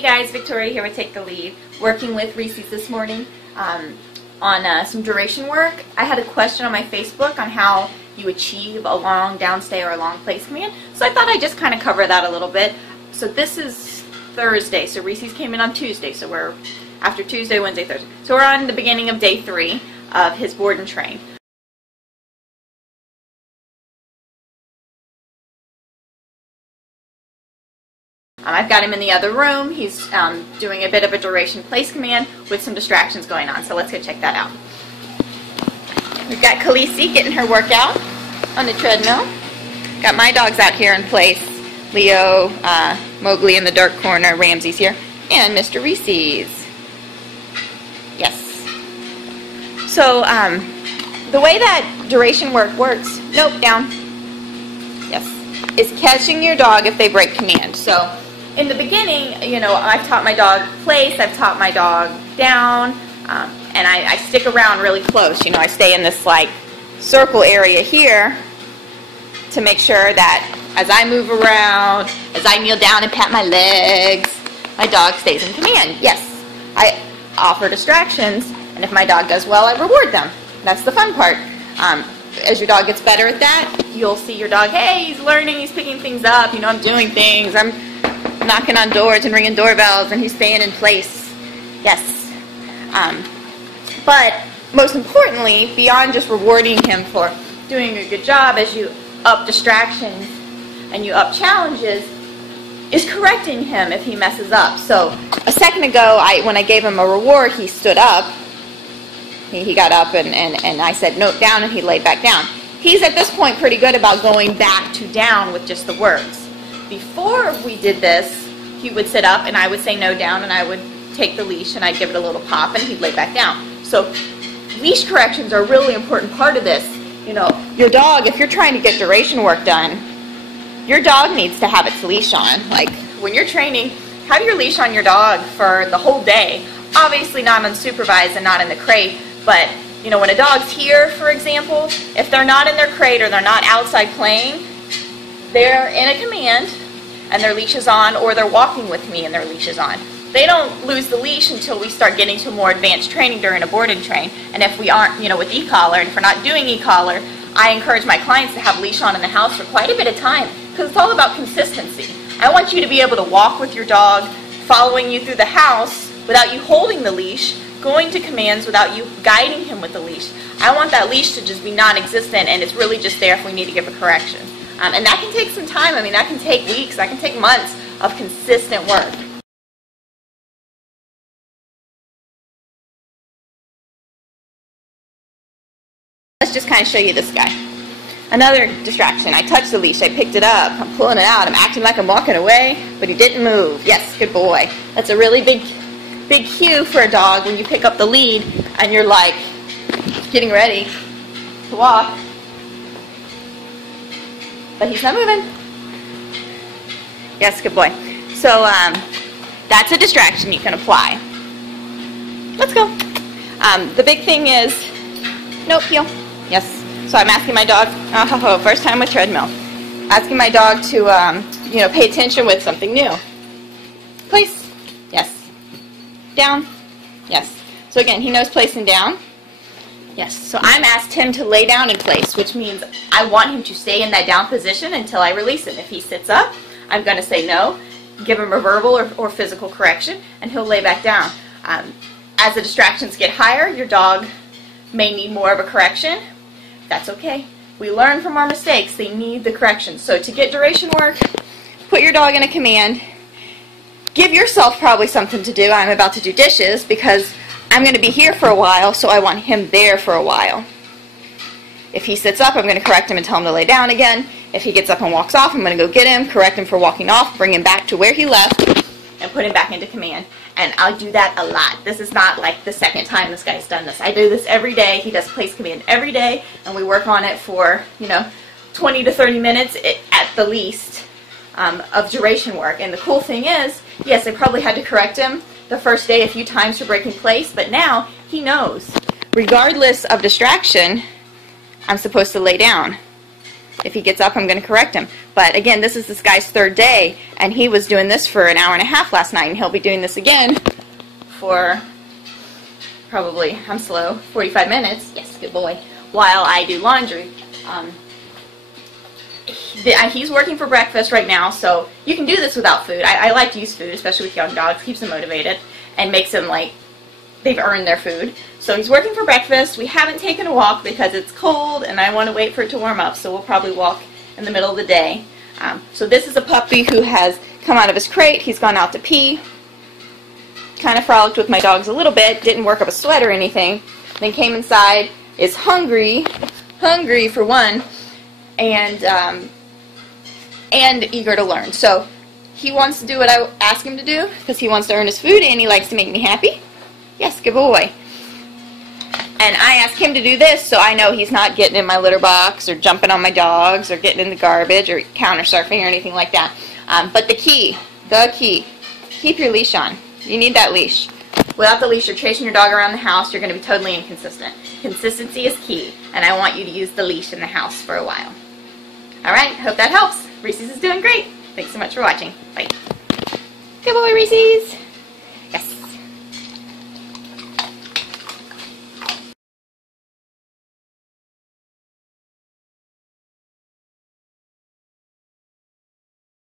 Hey guys, Victoria here with Take the Lead, working with Reese's this morning on some duration work. I had a question on my Facebook on how you achieve a long downstay or a long place command, so I thought I'd just kind of cover that a little bit. So this is Thursday, so Reese's came in on Tuesday, so we're after Tuesday, Wednesday, Thursday. So we're on the beginning of day 3 of his board and train. I've got him in the other room. He's doing a bit of a duration place command with some distractions going on. So let's go check that out. We've got Khaleesi getting her workout on the treadmill. Got my dogs out here in place. Leo, Mowgli in the dark corner, Ramsey's here, and Mr. Reese's. Yes. So the way that duration work works, nope, down. Yes. Is catching your dog if they break command. So in the beginning, you know, I've taught my dog place, I've taught my dog down, and I stick around really close. You know, I stay in this like circle area here to make sure that as I move around, as I kneel down and pat my legs, my dog stays in command. Yes, I offer distractions, and if my dog does well, I reward them. That's the fun part. As your dog gets better at that, you'll see your dog, hey, he's learning, he's picking things up, you know, I'm doing things, I'm knocking on doors and ringing doorbells, and he's staying in place. Yes. But most importantly, beyond just rewarding him for doing a good job as you up distractions and you up challenges, is correcting him if he messes up. So a second ago, when I gave him a reward, he stood up. He got up and I said, note down, and he laid back down. He's at this point pretty good about going back to down with just the words. Before we did this, he would sit up and I would say no down, and I would take the leash and I'd give it a little pop and he'd lay back down. So leash corrections are a really important part of this. You know, your dog, if you're trying to get duration work done, your dog needs to have its leash on. Like when you're training, have your leash on your dog for the whole day. Obviously not unsupervised and not in the crate, but you know, when a dog's here, for example, if they're not in their crate or they're not outside playing, they're in a command and their leash is on, or they're walking with me and their leash is on. They don't lose the leash until we start getting to more advanced training during a board and train. And if we aren't, you know, with e-collar, and if we're not doing e-collar, I encourage my clients to have leash on in the house for quite a bit of time, because it's all about consistency. I want you to be able to walk with your dog, following you through the house without you holding the leash, going to commands without you guiding him with the leash. I want that leash to just be non-existent, and it's really just there if we need to give a correction. And that can take some time. I mean, that can take weeks, that can take months of consistent work. Let's just kind of show you this guy. Another distraction. I touched the leash, I picked it up, I'm pulling it out, I'm acting like I'm walking away, but he didn't move. Yes, good boy. That's a really big cue for a dog when you pick up the lead and you're like getting ready to walk, but he's not moving. Yes, good boy. So that's a distraction you can apply. Let's go. The big thing is, nope, heel. Yes. So I'm asking my dog, first time with treadmill, asking my dog to you know, pay attention with something new. Place. Yes. Down. Yes. So again, he knows place and down. Yes. So I'm asked him to lay down in place, which means I want him to stay in that down position until I release him. If he sits up, I'm going to say no, give him a verbal or physical correction, and he'll lay back down. As the distractions get higher, your dog may need more of a correction. That's okay. We learn from our mistakes. They need the correction. So to get duration work, put your dog in a command. Give yourself probably something to do. I'm about to do dishes because I'm going to be here for a while, so I want him there for a while. If he sits up, I'm going to correct him and tell him to lay down again. If he gets up and walks off, I'm going to go get him, correct him for walking off, bring him back to where he left, and put him back into command. And I'll do that a lot. This is not like the second time this guy's done this. I do this every day. He does place command every day, and we work on it for, you know, 20 to 30 minutes at the least of duration work. And the cool thing is, yes, I probably had to correct him the first day a few times for breaking place, but now he knows. Regardless of distraction, I'm supposed to lay down. If he gets up, I'm going to correct him. But again, this is this guy's third day, and he was doing this for an hour and a half last night, and he'll be doing this again for probably, I'm slow, 45 minutes. Yes, good boy. While I do laundry. He's working for breakfast right now, so you can do this without food. I like to use food, especially with young dogs. Keeps them motivated and makes them like they've earned their food. So he's working for breakfast. We haven't taken a walk because it's cold and I want to wait for it to warm up, so we'll probably walk in the middle of the day. So this is a puppy who has come out of his crate. He's gone out to pee. Kind of frolicked with my dogs a little bit. Didn't work up a sweat or anything. Then came inside. Is hungry for one, and eager to learn. So he wants to do what I ask him to do because he wants to earn his food and he likes to make me happy. Yes, good boy. And I ask him to do this so I know he's not getting in my litter box or jumping on my dogs or getting in the garbage or counter surfing or anything like that. But the key, keep your leash on. You need that leash. Without the leash, you're chasing your dog around the house. You're going to be totally inconsistent. Consistency is key, and I want you to use the leash in the house for a while. All right, hope that helps. Reese's is doing great. Thanks so much for watching. Bye. Good boy, Reese's.